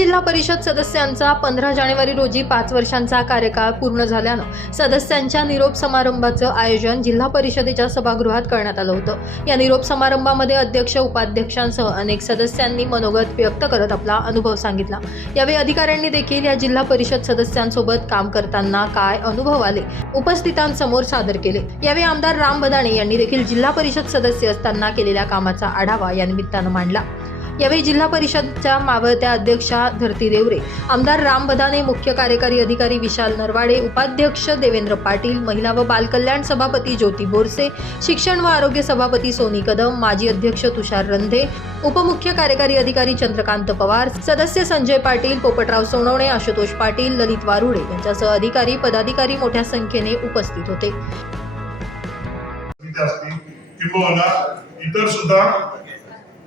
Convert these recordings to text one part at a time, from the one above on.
जिल्हा परिषद सदस्यांचा पंधरा जानेवारी रोजी पाच वर्षांचा कार्यकाळ पूर्ण झाल्यानं सदस्यांच्या निरोप समारंभाचं आयोजन जिल्हा परिषदेच्या सभागृहात करण्यात आलं होतं. या निरोप समारंभामध्ये अध्यक्ष उपाध्यक्षांसह अनेक सदस्यांनी मनोगत व्यक्त करत आपला अनुभव सांगितला. यावेळी अधिकाऱ्यांनी देखील या जिल्हा परिषद सदस्यांसोबत काम करताना काय अनुभव आले उपस्थितांसमोर सादर केले. यावेळी आमदार राम बदाणे यांनी देखील जिल्हा परिषद सदस्य असताना केलेल्या कामाचा आढावा या निमित्तानं मांडला. यावेळी जिल्हा परिषदच्या मावळत्या अध्यक्षा धरती देवरे आमदार राम बदाने मुख्य कार्यकारी अधिकारी विशाल नरवाडे उपाध्यक्ष देवेंद्र पाटील महिला व बालकल्याण सभापती ज्योती बोरसे शिक्षण व आरोग्य सभापती सोनी कदम माजी अध्यक्ष तुषार रंधे उपमुख्य कार्यकारी अधिकारी चंद्रकांत पवार सदस्य संजय पाटील पोपटराव सोनवणे आशुतोष पाटील ललित वारुडे यांच्यासह अधिकारी पदाधिकारी मोठ्या संख्येने उपस्थित होते. इतर सुद्धा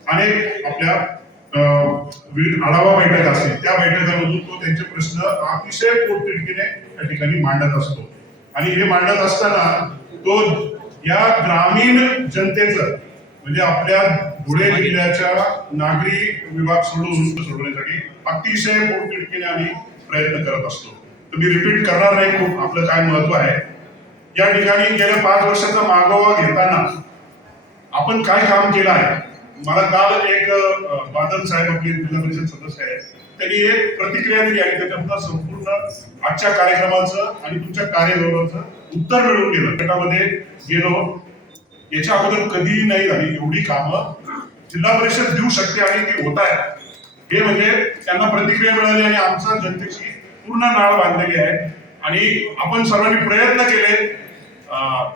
अनेक आपल्या अं, विविध आढावा बैठक असतील त्या बैठकांमधून तो त्यांचे प्रश्न अतिशय पोटतिडकीने त्या ठिकाणी मांडत असतो. आणि हे मांडत असताना तो या ग्रामीण जनतेचं म्हणजे आपल्या धुळे जिल्ह्याच्या नागरी विभाग सोडून सोडवण्यासाठी अतिशय पोटतिडकीने आणि प्रयत्न करत असतो. तर मी रिपीट करणार नाही खूप आपलं काय महत्त्व आहे. या ठिकाणी गेल्या पाच वर्षाचा मागोवा घेताना आपण काय काम केलं आहे? मला काल एक बादल साहेब आपले जिल्हा परिषद सदस्य आहेत. त्यांनी एक प्रतिक्रिया दिली आणि त्याच्यातनं संपूर्ण आजच्या कार्यक्रमाचं आणि तुमच्या कार्यक्रमाचं उत्तर मिळून गेलं गटामध्ये गेलो. याच्या अगोदर कधीही नाही झाली. एवढी कामं जिल्हा परिषद देऊ शकते आणि ती होत आहे हे म्हणजे त्यांना प्रतिक्रिया मिळाली आणि आमचा जनतेची पूर्ण नाळ बांधलेली आहे. आणि आपण सर्वांनी प्रयत्न केले. अं,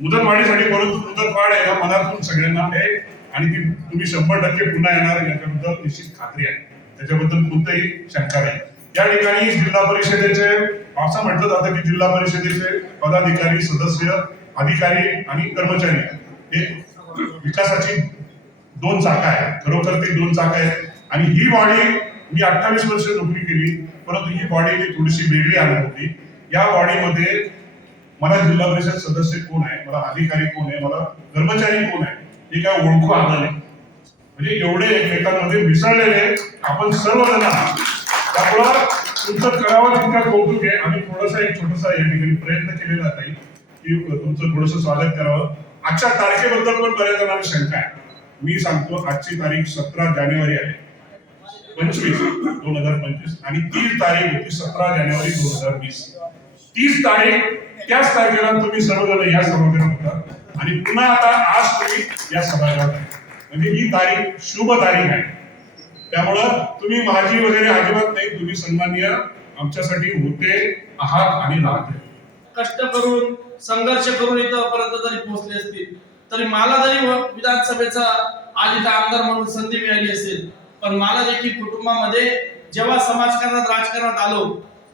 मुदतवाढीसाठी परंतु मुदतवाढ आहे ना मनातून सगळ्यांना हे आणि ती तुम्ही शंभर टक्के पुन्हा येणार याच्याबद्दल निश्चित खात्री आहे. त्याच्याबद्दल कोणतंही शंका नाही. या ठिकाणी जिल्हा परिषदेचे असं म्हटलं जातं की जिल्हा परिषदेचे पदाधिकारी सदस्य अधिकारी आणि कर्मचारी हे विकासाची दोन चाका आहेत. खरोखर ती दोन चाका आहेत. आणि ही बॉडी मी अठ्ठावीस वर्ष नोकरी केली परंतु ही बॉडी मी थोडीशी वेगळी आली होती. या बॉडीमध्ये मला जिल्हा परिषद सदस्य कोण आहे? मला अधिकारी कोण आहे? मला कर्मचारी कोण आहे? हे काय ओळखू आलं नाही. म्हणजे एवढे एकमेकांमध्ये मिसळलेले आपण सर्वजण आहात. त्यामुळं तुमचं करावं तितकं कौतुक आहे. आम्ही थोडासा एक छोटासा या ठिकाणी प्रयत्न केलेला नाही की तुमचं थोडस स्वागत करावं. आजच्या तारखेबद्दल पण बऱ्याच जणांना शंका आहे. मी सांगतो आजची तारीख सतरा जानेवारी आहे. पंचवीस दोन हजार पंचवीस आणि तीस तारीख होती सतरा जानेवारी दोन हजार वीस. तीस तारीख त्याच तारखेला तुम्ही सर्वजण या सभागृहात आणि पुन्हा आता आज तुम्ही या सभागृहात म्हणजे ही तारीख शुभ तारीख आहे. त्यामुळं तुम्ही माझी वगैरे अजिबात नाही तुम्ही सन्माननीय आमच्यासाठी होते आहात आणि राहते. कष्ट करून संघर्ष करून इथपर्यंत जरी पोहोचले असतील तरी मला जरी विधानसभेचा आज इथं आमदार म्हणून संधी मिळाली असेल पण मला देखील कुटुंबामध्ये जेव्हा समाजकारणात राजकारणात आलो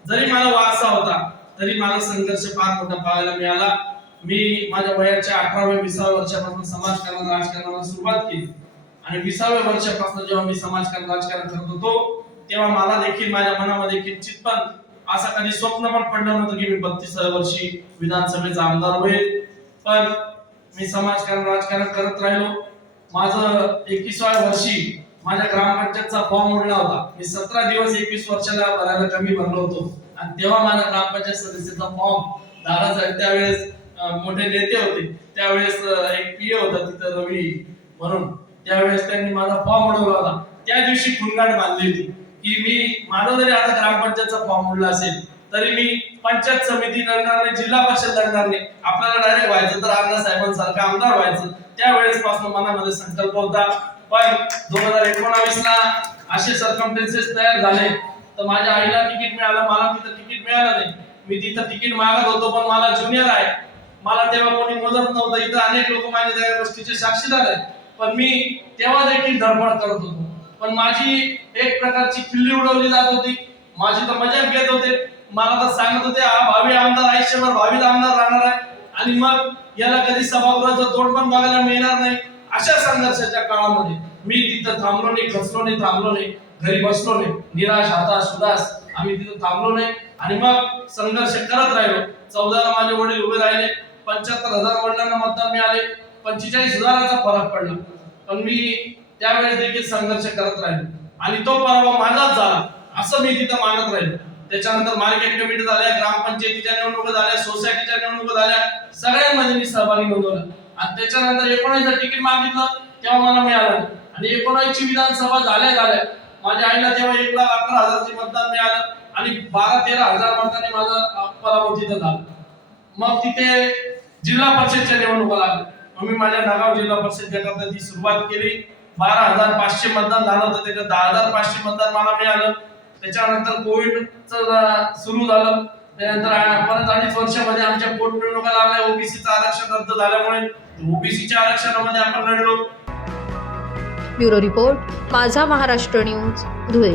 जरी मला वारसा होता तरी मला संघर्ष फार मोठा पाहायला मिळाला. मी माझ्या वयाच्या अठराव्या विसाव्या वर्षापासून समाजकारण राजकारणाला सुरुवात केली. आणि विसाव्या वर्षापासून जेव्हा मी समाजकारण राजकारण करत होतो तेव्हा मला देखील माझ्या मनामध्ये किंचित पण असं कधी स्वप्न पण पडलं नव्हतं की मी बत्तीसाव्या वर्षी विधानसभेचा आमदार होईल. पण मी समाजकारण राजकारण करत राहिलो. माझं एकविसाव्या वर्षी माझ्या ग्रामपंचायतचा फॉर्म उडला होता. मी सतरा दिवस एकवीस वर्षाला भरायला कमी भरलो होतो. आणि तेव्हा माझा ग्रामपंचायत सदस्याचा फॉर्म दाराचा त्यावेळेस मोठे नेते होते. त्यावेळेस एक पीए होता तिथं रवी म्हणून. त्यावेळेस त्यांनी माझा फॉर्म उडवला होता. त्या दिवशी खुणगाट बांधली होती. की मी माझा जरी आता ग्रामपंचायतचा फॉर्म उडला असेल तरी मी पंचायत समिती लढणार नाही जिल्हा परिषद लढणार नाही. आपल्याला डायरेक्ट व्हायचं तर अण्णा साहेबांसारखं आमदार व्हायचं. त्यावेळेस पासून मनामध्ये संकल्प होता. पण दोन हजार एकोणावीस ला असे सर्कमटेन्सेस तयार झाले. तर माझ्या आईला तिकीट मिळालं मला तिथं तिकीट मिळालं नाही. मी तिथं तिकीट मागत होतो पण मला ज्युनियर आहे. मला तेव्हा कोणी मदत नव्हतं. इथं अनेक लोक माझ्या त्या गोष्टीचे साक्षीदार आहेत. पण मी तेव्हा देखील धडपड करत होतो. पण माझी एक प्रकारची खिल्ली उडवली जात होती. माझी तर मजा घेत होते. मला तर सांगत होते हा भावी आमदार आयुष्यभर भावी आमदार राहणार आहे. आणि मग याला कधी सभागृहाचं तोंड पण बघायला मिळणार नाही. अशा संघर्षाच्या काळामध्ये मी तिथं थांबलो नाही खचलो नाही थांबलो नाही. घरी बसलो नाही. निराश हताश उदास आम्ही तिथं थांबलो नाही. आणि मग संघर्ष करत राहिलो. चौदाला माझे वडील उभे राहिले. पंच्याहत्तर हजार वडिलांना मतदान मिळाले. पंचेचाळीस हजाराचा फरक पडला. पण मी त्यावेळेस देखील संघर्ष करत राहिलो. आणि तो पराभव माझाच झाला असं मी तिथं मानत राहिलो. त्याच्यानंतर मार्केट कमिटी झाल्या ग्रामपंचायतीच्या निवडणुका झाल्या सोसायटीच्या निवडणुका झाल्या. सगळ्यांमध्ये मी सहभागी नोंदवला. आणि त्याच्यानंतर एकोणीसचं तिकीट मागितलं तेव्हा मला मिळालं आणि एकोणीसची विधानसभा झाल्या झाल्या. माझ्या आईला तेव्हा एक लाख अकरा हजारचे मतदान मिळालं. आणि बारा तेरा हजार मतांनी माझा पराभव तिथं झाला. मग तिथे जिल्हा परिषदच्या निवडणुका लागल्या मी माझ्या नागाव जिल्हा परिषद गटात सुरुवात केली बारा हजार पाचशे मतदान झालं होतं त्याच्यात दहा हजार पाचशे मतदान मला मिळालं. त्याच्यानंतर कोविड सुरू झालं. त्यानंतर परत अडीच वर्षामध्ये आमच्या पोटनिवडणुका लागल्या. ओबीसीचं आरक्षण रद्द झाल्यामुळे ओबीसीच्या आरक्षणामध्ये आपण लढलो. ब्युरो रिपोर्ट माझा महाराष्ट्र न्यूज धुळे.